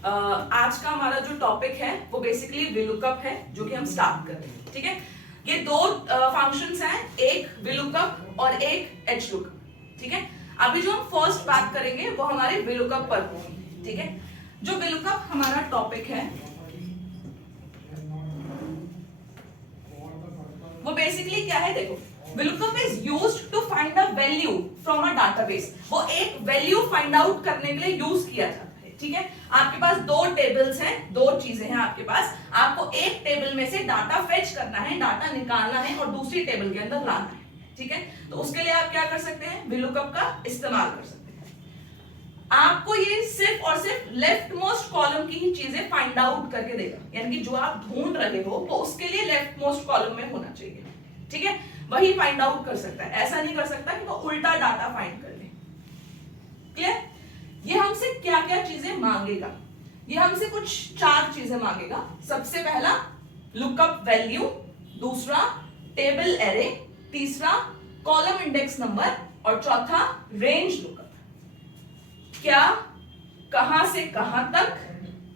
आज का हमारा जो टॉपिक है वो बेसिकली VLOOKUP है, जो कि हम स्टार्ट कर रहे हैं। ठीक है, ये दो फंक्शंस हैं, एक VLOOKUP और एक HLOOKUP। ठीक है, अभी जो हम फर्स्ट बात करेंगे वो हमारे VLOOKUP पर होगी। ठीक है, जो VLOOKUP हमारा टॉपिक है वो बेसिकली क्या है, देखो VLOOKUP is used to find a value from a database। वो एक वैल्यू फाइंड आउट करने के लिए यूज किया जाता है। ठीक है, आपके पास दो टेबल्स हैं, दो चीजें हैं आपके पास, आपको एक टेबल में से डाटा फेच करना है, डाटा निकालना है और दूसरी टेबल के अंदर लाना है। ठीक है, तो उसके लिए आप क्या कर सकते हैं, VLOOKUP का इस्तेमाल कर सकते हैं। आपको ये सिर्फ और सिर्फ लेफ्ट मोस्ट कॉलम की ही चीजें फाइंड आउट करके देगा, यानी कि जो आप ढूंढ रहे हो वो उसके लिए लेफ्ट मोस्ट कॉलम में होना चाहिए। ठीक है, वही फाइंड आउट कर सकता है, ऐसा नहीं कर सकता कि वो उल्टा डाटा फाइंड कर ले। क्लियर? ये हमसे क्या क्या चीजें मांगेगा, ये हमसे कुछ चार चीजें मांगेगा। सबसे पहला लुकअप वैल्यू, दूसरा टेबल एरे, तीसरा कॉलम इंडेक्स नंबर और चौथा रेंज लुकअप। क्या, कहां से कहां तक,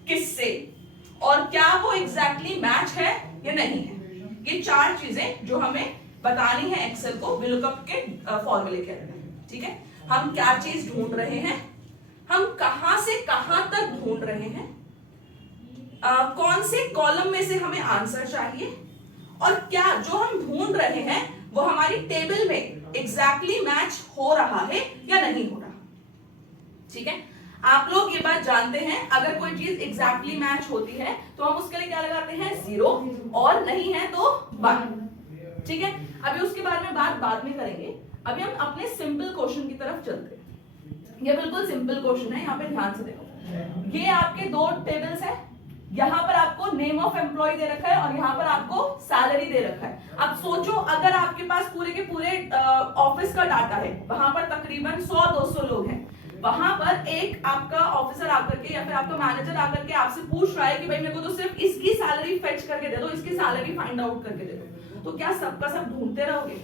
किससे और क्या वो एग्जैक्टली मैच है या नहीं है, ये चार चीजें जो हमें बतानी है एक्सेल को VLOOKUP के फॉर्मूले के अंदर। ठीक है, हम क्या चीज ढूंढ रहे हैं, हम कहां से कहां तक ढूंढ रहे हैं, कौन से कॉलम में से हमें आंसर चाहिए और क्या जो हम ढूंढ रहे हैं वो हमारी टेबल में एग्जैक्टली मैच हो रहा है या नहीं हो रहा। ठीक है, आप लोग ये बात जानते हैं, अगर कोई चीज एग्जैक्टली मैच होती है तो हम उसके लिए क्या लगाते हैं, 0, और नहीं है तो 1। ठीक है, अभी उसके बारे में बात बाद में करेंगे। अभी हम अपने सिंपल क्वेश्चन की तरफ चलते हैं। ये बिल्कुल सिंपल क्वेश्चन है, यहाँ पे ध्यान से देखो। ये आपके दो टेबल्स है, यहाँ पर आपको नेम ऑफ एम्प्लॉय दे रखा है और यहाँ पर आपको सैलरी दे रखा है। अब सोचो अगर आपके पास पूरे के पूरे ऑफिस का डाटा है, वहां पर तकरीबन 100-200 लोग हैं, वहां पर एक आपका ऑफिसर आकर के या फिर आपका मैनेजर आकर के आपसे पूछ रहा है कि भाई मेरे को तो सिर्फ इसकी सैलरी फेच करके दे दो, इसकी सैलरी फाइंड आउट करके दे दो, तो क्या सबका सब ढूंढते रहोगे,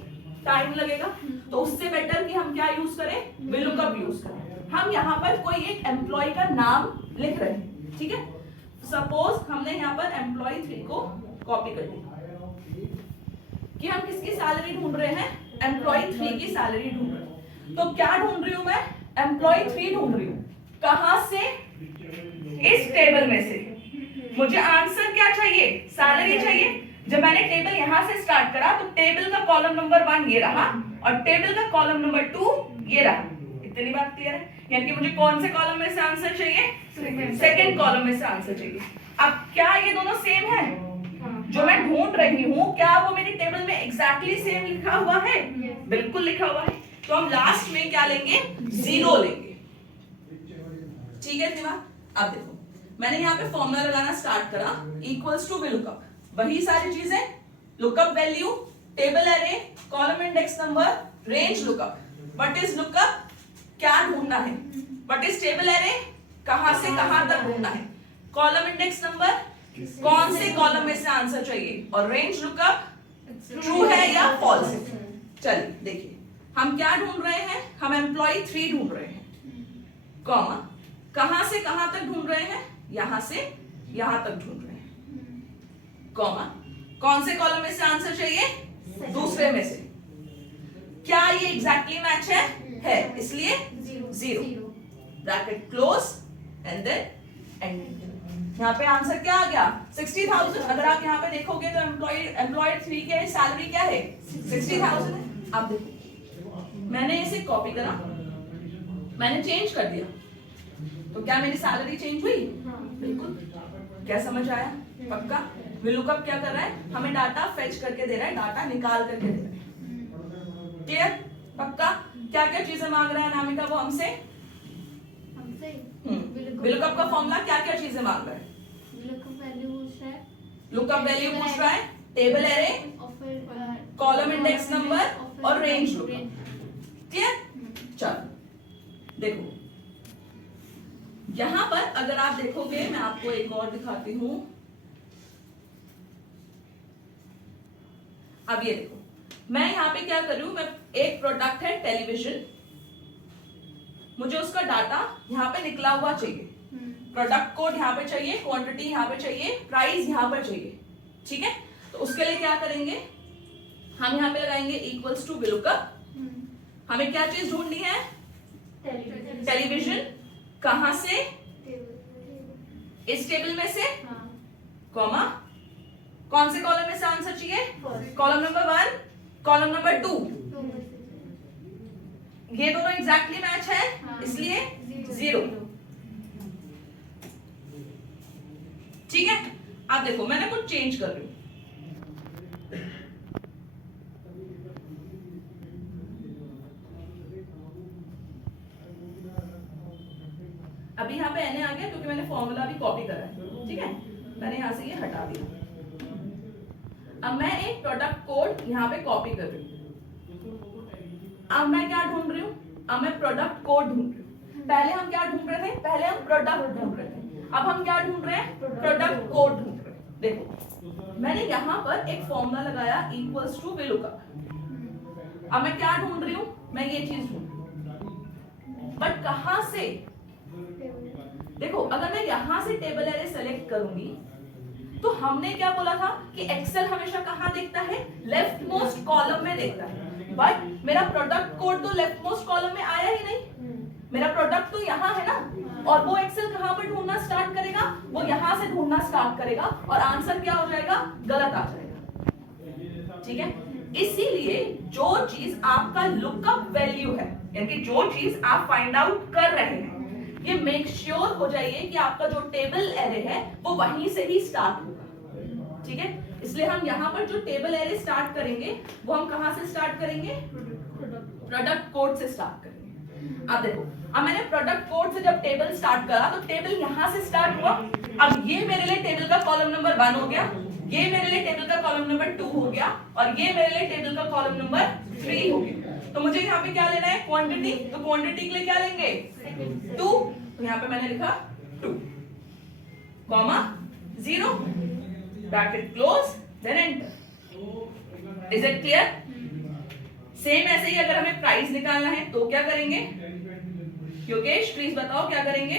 टाइम लगेगा। तो उससे बेटर कि हम क्या यूज करें, VLOOKUP यूज करें। हम यहाँ पर कोई एक एम्प्लॉय का नाम लिख रहे हैं। ठीक है, सपोज हमने यहाँ पर एम्प्लॉय 3 को कॉपी कर लिया कि हम किसकी सैलरी ढूंढ रहे हैं, एम्प्लॉय 3 की सैलरी ढूंढ रहे हैं। तो क्या ढूंढ रही हूं मैं, एम्प्लॉय 3 ढूंढ रही हूं। कहां से, इस टेबल में से। मुझे आंसर क्या चाहिए, सैलरी चाहिए। जब मैंने टेबल यहां से स्टार्ट करा तो टेबल का कॉलम नंबर 1 ये रहा और टेबल का कॉलम नंबर 2 ये रहा। इतनी बात क्लियर है, यानी कि मुझे कौन से कॉलम में से आंसर चाहिए, सेकंड कॉलम में से आंसर चाहिए। अब क्या ये दोनों सेम है, जो मैं ढूंढ रही हूं क्या वो मेरी टेबल में एग्जैक्टली सेम लिखा हुआ है, बिल्कुल लिखा हुआ है। तो हम लास्ट में क्या लेंगे, 0 लेंगे। ठीक है दिमाग, अब देखो मैंने यहाँ पे फॉर्मूला लगाना स्टार्ट करा, इक्वल्स टू VLOOKUP, वही सारी चीजें, lookup value, table array, column index number, range lookup. What is lookup, क्या ढूंढना है, व्हाट इज टेबल एरे, कहां से कहां तक ढूंढना है, कॉलम इंडेक्स नंबर, कौन से कॉलम में से आंसर चाहिए, और रेंज लुकअप ट्रू है या फॉल्स है। चलिए देखिए हम क्या ढूंढ रहे हैं, हम एम्प्लॉय 3 ढूंढ रहे हैं, कॉमा कहां से कहां तक ढूंढ रहे हैं, यहां से यहां तक ढूंढ रहे हैं, कॉमा कौन से कॉलम में से आंसर चाहिए, दूसरे में से। क्या ये एग्जैक्टली मैच है, इसलिए 0, bracket close and then end. यहाँ पे आंसर क्या आ गया, 60,000। अगर आप यहाँ पे देखोगे तो एम्प्लॉय 3 के सैलरी क्या है, 60,000 है। अब देखो मैंने इसे कॉपी करा, मैंने चेंज कर दिया, तो क्या मेरी सैलरी चेंज हुई, बिल्कुल। क्या समझ आया, पक्का। VLOOKUP क्या कर रहा है, हमें डाटा फेच करके दे रहा है, डाटा निकाल करके दे रहा है। क्लियर, पक्का। क्या क्या चीजें मांग रहा है अनामिका वो हमसे, VLOOKUP का फॉर्मूला क्या क्या चीजें मांग रहा है, लुकअप वैल्यू पूछ रहा है, table array, column index number और रेंज लुकअप। क्लियर, चलो देखो यहां पर अगर आप देखोगे, मैं आपको एक और दिखाती हूं। अब ये देखो मैं यहाँ पे क्या कर रही हूं, मैं एक प्रोडक्ट है टेलीविजन, मुझे उसका डाटा यहाँ पे निकला हुआ चाहिए। प्रोडक्ट कोड यहाँ पे चाहिए, क्वांटिटी यहाँ पे चाहिए, प्राइस यहाँ पर चाहिए, ठीक है। तो उसके लिए क्या करेंगे, हम यहाँ पे लगाएंगे इक्वल्स टू VLOOKUP। हमें क्या चीज ढूंढनी है, टेलीविजन। कहां से, इस टेबल में से, कॉमा, कौन से कॉलम में से आंसर चाहिए, कॉलम नंबर 1, कॉलम नंबर 2। ये दोनों एग्जैक्टली मैच है, इसलिए 0, ठीक है। अब देखो मैंने कुछ चेंज कर रही हूं, अभी यहाँ पे एन आ गया क्योंकि मैंने फॉर्मूला भी कॉपी करा है, ठीक है। मैंने यहाँ से ये हटा दिया। अब मैं एक प्रोडक्ट कोड यहाँ पे कॉपी कर रही हूँ। अब मैं क्या ढूंढ रही हूँ, अब मैं प्रोडक्ट कोड ढूंढ रही हूँ। पहले हम क्या ढूंढ रहे थे, पहले हम प्रोडक्ट ढूंढ रहे थे, अब हम क्या ढूंढ रहे हैं, प्रोडक्ट कोड ढूंढ रहे हैं। देखो मैंने यहाँ पर एक फॉर्मूला लगाया इक्वल्स टू VLOOKUP। अब मैं क्या ढूंढ रही हूँ, मैं ये चीज ढूंढ रही हूँ, बट कहां से। देखो अगर मैं यहां से टेबल एरे सेलेक्ट करूंगी तो हमने क्या बोला था कि एक्सेल हमेशा कहां देखता है, लेफ्ट मोस्ट कॉलम में देखता है। बट मेरा प्रोडक्ट कोड तो लेफ्ट मोस्ट कॉलम में आया ही नहीं, मेरा प्रोडक्ट तो यहाँ है ना। और वो एक्सेल कहां पर ढूंढना स्टार्ट करेगा, वो यहां से ढूंढना स्टार्ट करेगा और आंसर क्या हो जाएगा, गलत आ जाएगा, ठीक है। इसीलिए जो चीज आपका लुकअप वैल्यू है, यानी जो चीज आप फाइंड आउट कर रहे हैं, ये मेक श्योर हो जाइए कि आपका जो टेबल एरे है वो वहीं से ही स्टार्ट होगा, ठीक है। इसलिए हम यहाँ पर जो टेबल एरे स्टार्ट करेंगे वो हम कहां से स्टार्ट करेंगे, प्रोडक्ट कोड से स्टार्ट करेंगे। अब देखो, अब मैंने प्रोडक्ट कोड से जब टेबल स्टार्ट करा तो टेबल यहां से स्टार्ट हुआ। अब ये मेरे लिए टेबल का कॉलम नंबर 1 हो गया, ये मेरे लिए टेबल का कॉलम नंबर 2 हो गया और ये मेरे लिए टेबल का कॉलम नंबर 3 हो गया। तो मुझे यहाँ पे क्या लेना है, क्वांटिटी। तो क्वांटिटी के लिए क्या लेंगे, 2। तो यहाँ पे मैंने लिखा 2, comma 0, bracket close, then enter. Is it clear? Same ऐसे ही अगर हमें प्राइस निकालना है तो क्या करेंगे, योगेश प्लीज बताओ क्या करेंगे,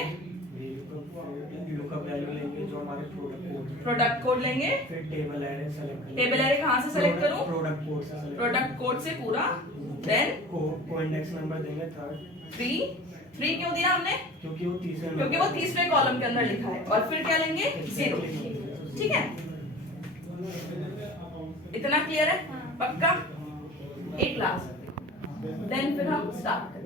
प्रोडक्ट कोड लेंगे, फिर table array select. Table array कहां से सेलेक्ट करूं, प्रोडक्ट कोड से सेलेक्ट, प्रोडक्ट कोड से पूरा। देन को इंडेक्स नंबर देंगे 3 क्यों दिया हमने, क्योंकि वो तीसरे कॉलम के अंदर लिखा है। और फिर क्या लेंगे, 0, ठीक है। इतना क्लियर है, पक्का, एक लास्ट। देन फिर हम स्टार्ट करेंगे।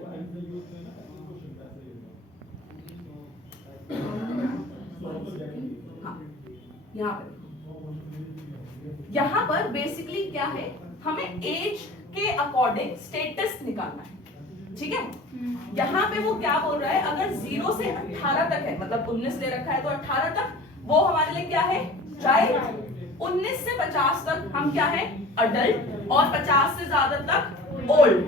यहाँ पर बेसिकली क्या है, हमें एज के अकॉर्डिंग स्टेटस निकालना है, ठीक है। यहाँ पे वो क्या बोल रहा है, अगर 0 से 18 तक है, मतलब 19 दे रखा है तो 18 तक वो हमारे लिए क्या है, चाइल्ड। 19 से 50 तक हम क्या है, अडल्ट। और 50 से ज्यादा तक ओल्ड,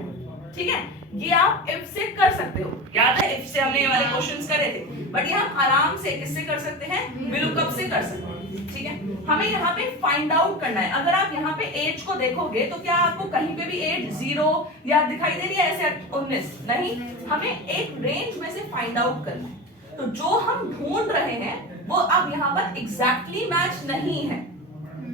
ठीक है। ये आप इफ से कर सकते हो, याद है इफ से हमने ये वाले क्वेश्चंस करे थे। बट ये हम आराम से किससे कर सकते हैं, VLOOKUP से कर सकते हैं, ठीक है। हमें यहाँ पे फाइंड आउट करना है। अगर आप यहाँ पे एज को देखोगे तो क्या आपको कहीं पे भी एज 0 या दिखाई दे रही है ऐसे 19? नहीं, हमें एक रेंज में से फाइंड आउट करना है। तो जो हम ढूंढ रहे हैं वो अब यहाँ पर एग्जैक्टली मैच नहीं है।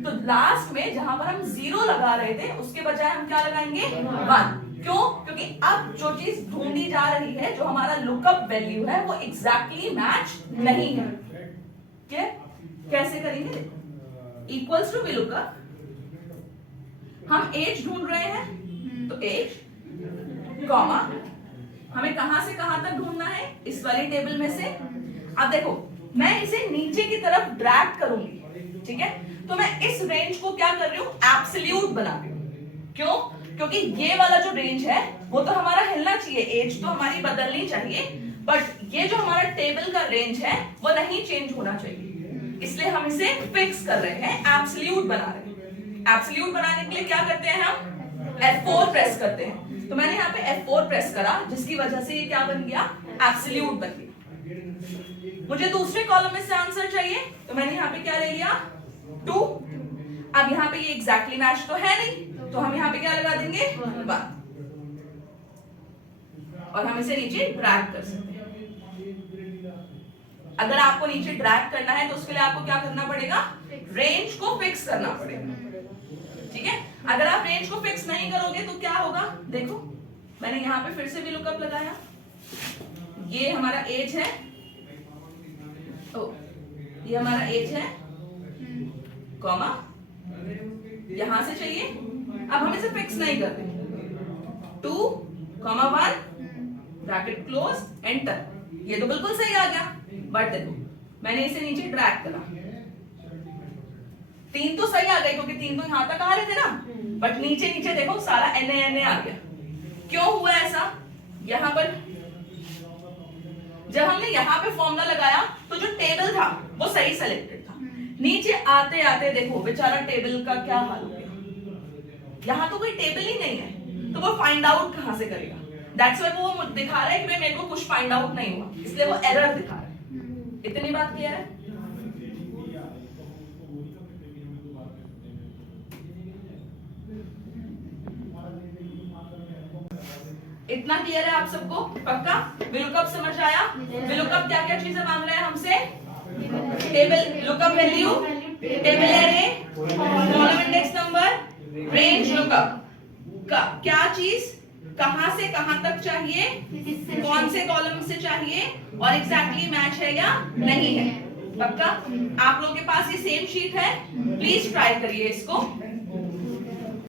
तो लास्ट में जहां पर हम 0 लगा रहे थे उसके बजाय हम क्या लगाएंगे, 1। क्यों? क्योंकि अब जो चीज ढूंढी जा रही है, जो हमारा लुकअप वैल्यू है, वो एग्जैक्टली मैच नहीं है। क्या कैसे करेंगे, देखो इक्वल्स टू VLOOKUP, हम एज ढूंढ रहे हैं तो एज, कॉमा, हमें कहां से कहां तक ढूंढना है, इस वाली टेबल में से। अब देखो मैं इसे नीचे की तरफ ड्रैग करूंगी, ठीक है। तो मैं इस रेंज को क्या कर रही हूं, एब्सोल्यूट बना रही हूं। क्यों? क्योंकि ये वाला जो रेंज है वो तो हमारा हिलना चाहिए, एज तो हमारी बदलनी चाहिए, बट ये जो हमारा टेबल का रेंज है वो नहीं चेंज होना चाहिए। इसलिए हम इसे फिक्स कर रहे हैं, एब्सोल्यूट बना रहे हैं। एब्सोल्यूट बनाने के लिए क्या करते हैं, हम F4 प्रेस करते हैं। तो मैंने यहाँ पे F4 प्रेस करा, जिसकी वजह से ये क्या बन गया, एब्सोल्यूट बन गया। मुझे दूसरे कॉलम में से आंसर चाहिए तो मैंने यहाँ पे क्या ले लिया, 2। अब यहाँ पे ये एग्जैक्टली मैच तो है नहीं, तो हम यहाँ पे क्या लगा देंगे, 1। और हम इसे नीचे ड्रैग कर सकते हैं। अगर आपको नीचे ड्रैग करना है तो उसके लिए आपको क्या करना पड़ेगा, रेंज को फिक्स करना पड़ेगा, ठीक है। अगर आप रेंज को फिक्स नहीं करोगे तो क्या होगा, देखो मैंने यहां पे फिर से भी लुकअप लगाया, ये हमारा एज है, ये हमारा एज है, कॉमा यहां से चाहिए, अब हम इसे फिक्स नहीं करते, 2,1 ब्रैकेट क्लोज एंटर, ये तो बिल्कुल सही आ गया, बट देखो मैंने इसे नीचे ड्रैग करा, 3 तो सही आ गई क्योंकि 3 तो यहां तक आ रहे थे ना, बट नीचे नीचे देखो सारा NA आ गया, क्यों हुआ ऐसा, यहां पर जब हमने यहां पे फॉर्मूला लगाया तो जो टेबल था वो सही सेलेक्टेड था, नीचे आते आते देखो बेचारा टेबल का क्या हाल हो गया, यहां तो कोई टेबल ही नहीं है, तो वो फाइंड आउट कहां से करेगा, दैट्स व्हाई वो दिखा रहा है कि मेरे को कुछ फाइंड आउट नहीं हुआ, इसलिए वो एरर दिखा रहा है। इतनी बात क्लियर है? इतना क्लियर है आप सबको? पक्का? विलुकअप समझ आया? विलुकअप क्या क्या चीजें मांग रहा है हमसे? Table lookup value, table array, column index number, range lookup का क्या चीज कहां से कहां तक चाहिए, कौन से कॉलम से चाहिए और एग्जैक्टली मैच है या नहीं है। पक्का? आप लोगों के पास ये सेम शीट है, प्लीज ट्राई करिए इसको।